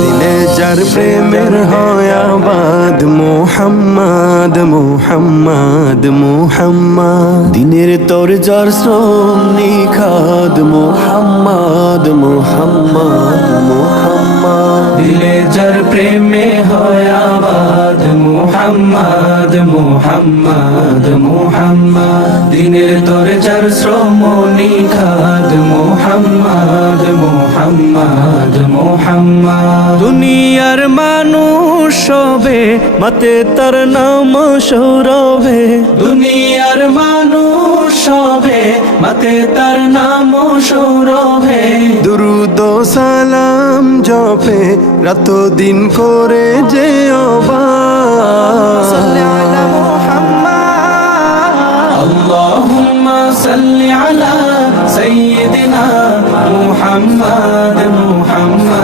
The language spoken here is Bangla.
দিলে যার প্রেমের হয় আবাদ মোহাম্মদ মোহাম্মদ মোহাম্মদ দিনের তোর যার শ্রম নিখাদ মোহাম্মদ মোহাম্মদ মোহাম্মদ দিলে যার প্রেমে হয় আবাদ মুহাম্মদ মুহাম্মদ মুহাম্মদ দিনের তোর যার শ্রম নিখাদ মুহাম্মদ মুহাম্মদ মুহাম্মদ দুনিয়ার মানুষ সবে মাতে তার নাম সৌরভে দুনিয়ার মানুষ সবে মাতে তার নাম সৌরভে দুরুদ ও সালাম জপে রাত দিন করে যে اللهم صل على سيدنا محمد محمد